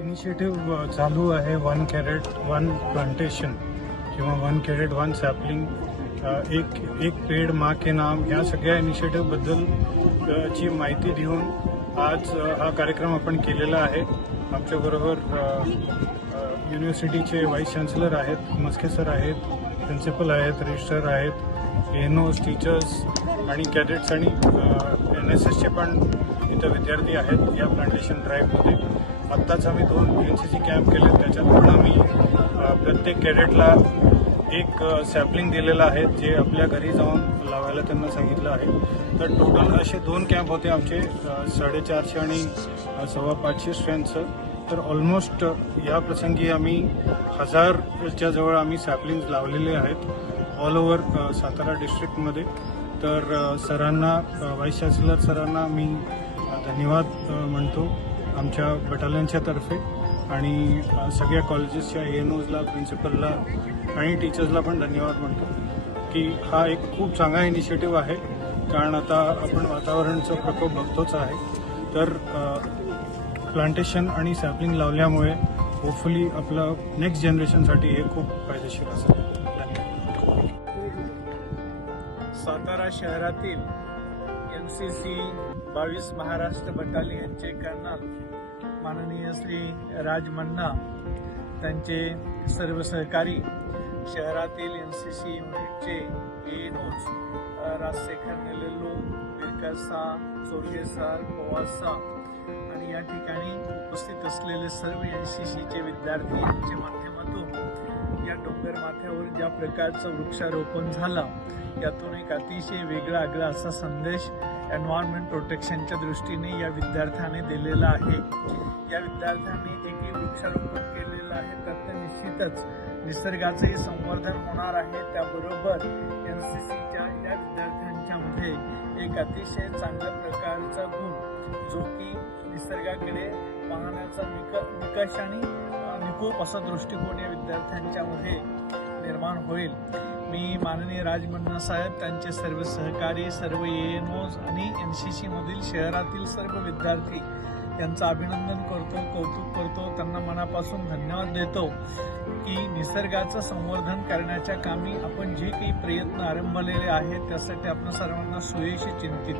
Initiative uh, चालू आहे one crate one plantation किंवा वन कॅरेट वन सॅपलिंग एक एक पेड मा के नाम. या सगळ्या इनिशिएटिव्हबद्दल ची माहिती देऊन आज हा कार्यक्रम आपण केलेला आहे. आमच्याबरोबर युनिव्हर्सिटीचे व्हाईस चान्सलर आहेत मस्के सर आहेत प्रिन्सिपल आहेत रजिस्टर आहेत एनओज टीचर्स आणि कॅडेट्स आणि एन एस एसचे पण इथं विद्यार्थी आहेत या प्लांटेशन ड्राईव्हमध्ये आत्ताच आम्ही दोन एन सी सी कॅम्प केले त्याच्यातून आम्ही प्रत्येक कॅडेटला एक सॅपलिंग दिलेलं आहे जे आपल्या घरी जाऊन लावायला त्यांना सांगितलं आहे. तर टोटल असे दोन कॅम्प होते आमचे साडेचारशे आणि सव्वा पाचशे स्ट्रेंथचं. तर ऑलमोस्ट या प्रसंगी आम्ही हजारच्या जवळ आम्ही सॅपलिंग्स लावलेले आहेत ऑल ओव्हर सातारा डिस्ट्रिक्टमध्ये. तर सरांना व्हाईस चान्सलर सरांना मी धन्यवाद म्हणतो. आमच्या बटालियनच्या तर्फे आणि सगळ्या कॉलेजेसच्या एन ओजला प्रिन्सिपलला आणि टीचर्सला पण धन्यवाद म्हणतो की हा एक खूप चांगला इनिशिएटिव्ह आहे. कारण आता आपण वातावरणाचा प्रकोप बघतोच आहे. तर प्लांटेशन आणि सॅपलिंग लावल्यामुळे होपफुली आपलं नेक्स्ट जनरेशनसाठी हे खूप फायदेशीर असेल. सातारा शहरातील एन सी सी बावीस महाराष्ट्र बटालियनचे कर्नल माननीय श्री राज मन्ना त्यांचे सर्व सहकारी शहरातील एन सी सी युनिटचे एनोज राजशेखर नेलेल्लो विरकर सा चोरगे सर सा आणि या ठिकाणी उपस्थित असलेले सर्व एन सी सीचे विद्यार्थी यांच्या माध्यमातून या डोंगर माथ्यावर ज्या प्रकारचं वृक्षारोपण झालं यातून एक अतिशय वेगळा आगळा असा संदेश एन्व्हायरमेंट प्रोटेक्शनच्या दृष्टीने या विद्यार्थ्याने दिलेला आहे. या विद्यार्थ्याने एकही वृक्षारोपण केलेलं आहे तर ते निश्चितच निसर्गाचंही संवर्धन होणार आहे. त्याबरोबर एन सी सीच्या या विद्यार्थ्यांच्या मध्ये एक अतिशय चांगल्या प्रकारचा गुण जो की निसर्गाकडे पाहण्याचा निक निकष आणि निकोप असा दृष्टिकोन या विद्यार्थ्यांच्यामध्ये निर्माण होईल. मी माननीय राजमन्ना साहेब त्यांचे सर्व सहकारी सर्व एएनओज आणि एन सी सी मधील शहरातील सर्व विद्यार्थी यांचं अभिनंदन करतो कौतुक करतो त्यांना मनापासून धन्यवाद देतो. की निसर्गाचं संवर्धन करण्याच्या कामी आपण जे काही प्रयत्न आरंभलेले आहेत त्यासाठी आपण सर्वांना सुयशी चिंतित